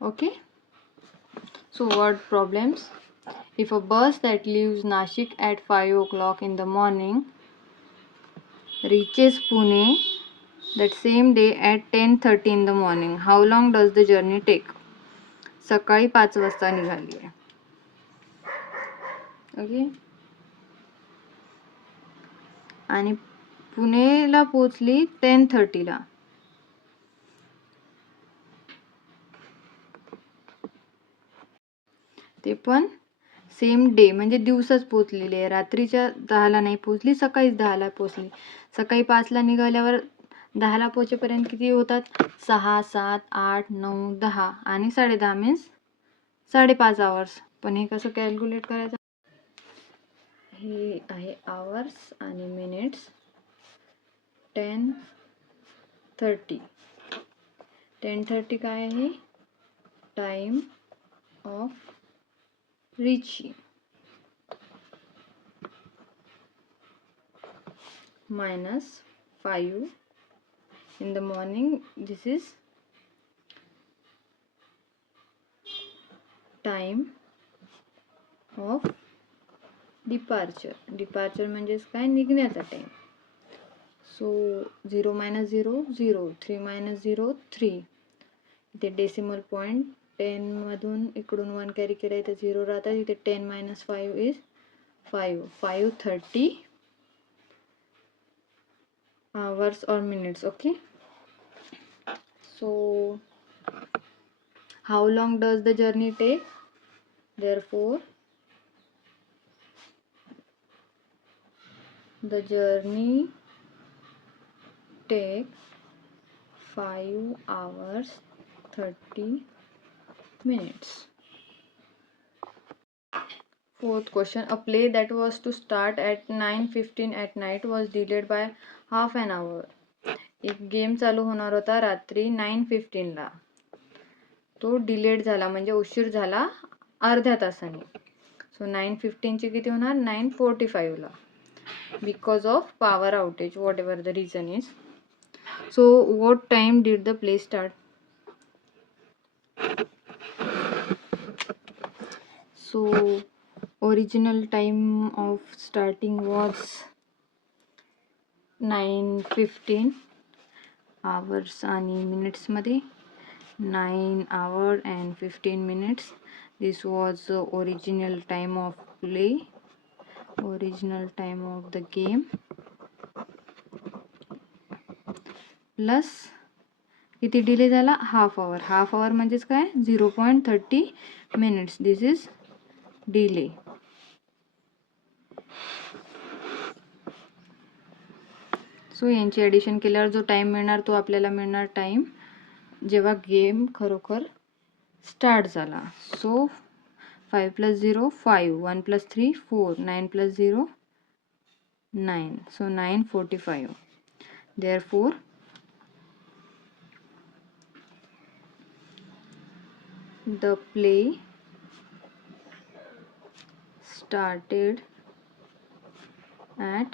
Okay, so word problems. If a bus that leaves Nashik at 5 o'clock in the morning reaches Pune that same day at 10:30 in the morning, how long does the journey take? सकाळी 5 वाजता निघाली आहे. Okay, आणि पुणेला पोचली 10:30ला. ते पण same day म्हणजे दिवसाच पोचलेली आहे. रात्रीच्या 10ला नाही पोचली, सकाळीच 10ला पोचली. सकाळी 5ला निघाल्यावर 10ला पोचेपर्यंत किती होतात? 6, 7, 8, 9, 10 आणि 10:30 मीन्स 5.5 आवर्स. पण हे कसं कॅल्क्युलेट करायचं? हे आहे आवर्स आणि मिनिट्स. 10:30 10:30 काय आहे? Time of reaching minus 5 in the morning. This is time of departure म्हणजेच काय? निघण्याचा टाइम. सो 0 - 0 0, 3 - 0 3. इथे डेसिमल पॉईंट 10 मधून इकडून 1 कॅरी केला, इथे 0 राहतात. इथे 10 - 5 is 5. 5:30 hours or minutes. Okay, so how long does the journey take? Therefore the journey takes 5 hours 30 minutes. Fourth question. A play that was to start at 9:15 at night was delayed by half an hour. एक game चालू होणार होता रात्री 9:15ला. तो delayed झाला म्हणजे उशीर झाला अर्ध्या तासाने. सो 9:15ची किती होणार? 9:45ला. Because of power outage, whatever the reason is. So what time did the play start? So original time of starting was 9:15 hours आणि minutes मध्ये 9 hours and 15 minutes. This was the original time of play, original time of the game, plus किती delay झाला? Half hour. Half hour म्हणजेच काय? 0.30 minutes. This is delay. So यांची addition केल्यावर जो time मिळणार तो आपल्याला मिळणार टाईम जेव्हा गेम खरोखर स्टार्ट झाला. So 5 + 0 5, 1 + 3 4, 9 + 0 9. So 9:45. Therefore the play started at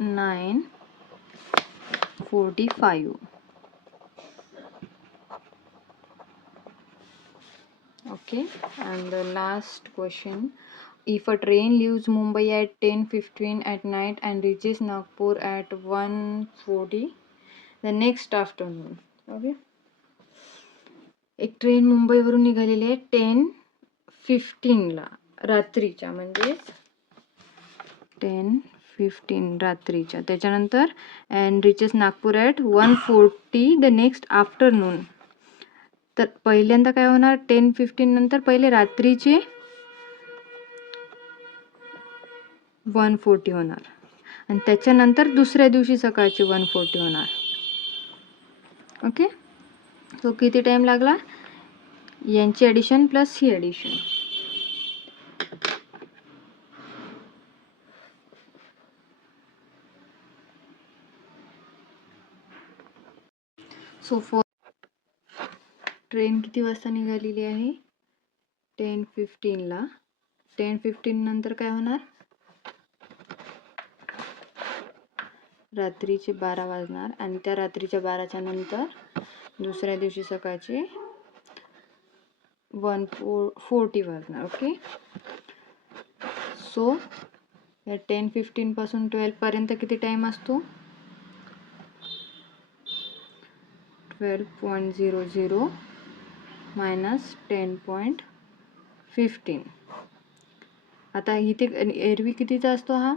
9:45. Okay, and the last question. If a train leaves Mumbai at 10:15 at night and reaches Nagpur at 1:40 the next afternoon. Okay, एक train मुंबईवरून निघालेली आहे 10:15ला रात्रीच्या, म्हणजे 10:15 रात्रीच्या. त्याच्यानंतर and reaches Nagpur at 1:40 the next afternoon. तर पहिल्यांदा काय होणार? 10:15 नंतर पहिले रात्रीचे 1:40 होणार आणि त्याच्यानंतर दुसऱ्या दिवशी सकाळचे 1:40 होणार. ओके, सो किती टाइम लागला? यांची ॲडिशन प्लस ही ॲडिशन. सो ट्रेन किती वाजता निघालेली आहे? 10:15ला. 10:15 नंतर काय होणार? रात्रीचे 12 वाजणार आणि त्या रात्रीच्या 12च्या नंतर दुसऱ्या दिवशी सकाळचे 1:40 वाजणार. ओके, सो या 10:15 पासून 12 पर्यंत किती टाइम असतो? 12.00 मायनस 10.15. आता इथे एरवी कितीचा असतो हा?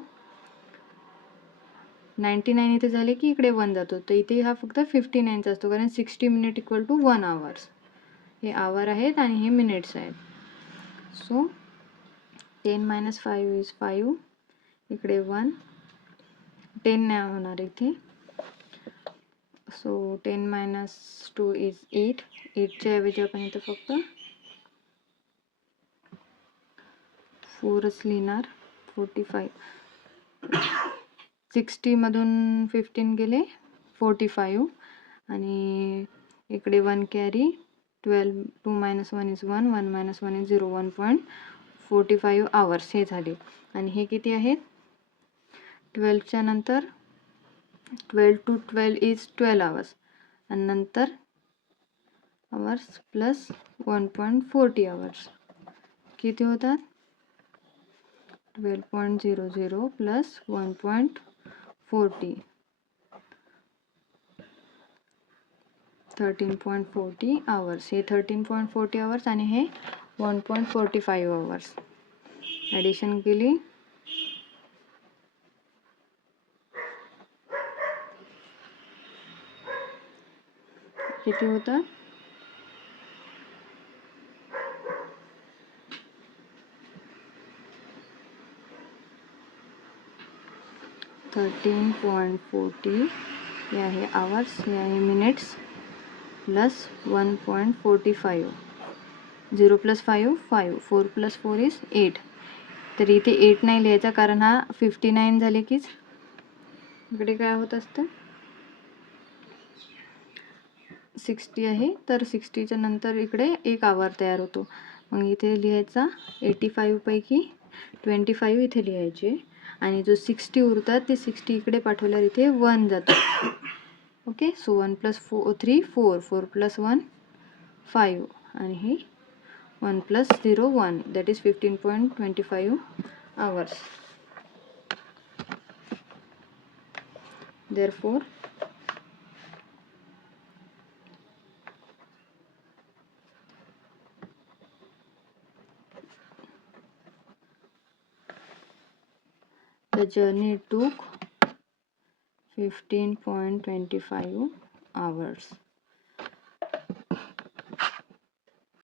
99 इथे झाले की इकडे 1 जातो, तर इथे हा फक्त 59चा असतो, कारण 60 मिनिट इक्वल टू 1 आवर्स. हे आवर आहेत आणि हे मिनिट्स आहेत. सो 10 - 5 इज 5, इकडे 1, 10 नाही होणार इथे. So 10 - 2 is 8. 8च्या ऐवजी आपण इथं फक्त 4च लिहिणार. 45. 60 मधून 15 गेले 45, आणि इकडे 1 कॅरी. 12 2 - 1 इज 1, 1 - 1 इज 0, 1.45 आवर्स हे झाले. आणि हे किती आहेत? 12च्या नंतर 12 to 12 इज 12 आवर्स, आणि नंतर आवर्स प्लस 1.40 आवर्स किती होतात? 12.00 प्लस 1.40, 13.40 आवर्स. हे 13.40 आवर्स आणि हे 1.45 आवर्स. ॲडिशन केली किती होतं? 13.40. हे आहे आवर्स, हे आहे मिनिट्स, प्लस 1.45. 0 + 5 5, 4 + 4 इज 8. तर इथे 8 नाही लिहायचा, कारण हा 59 झाले कीच इकडे काय होत असतं? 60 आहे, तर 60च्या नंतर इकडे 1 आवर तयार होतो. मग इथे लिहायचा 85 पैकी 25 इथे लिहायचे, आणि जो 60 उरतात ते 60 इकडे पाठवल्यावर इथे 1 जातं. ओके, सो 1 + 3 4, 4 + 1 5, आणि हे 1 + 0 1, that is 15.25 hours. Therefore, the journey took 15.25 hours.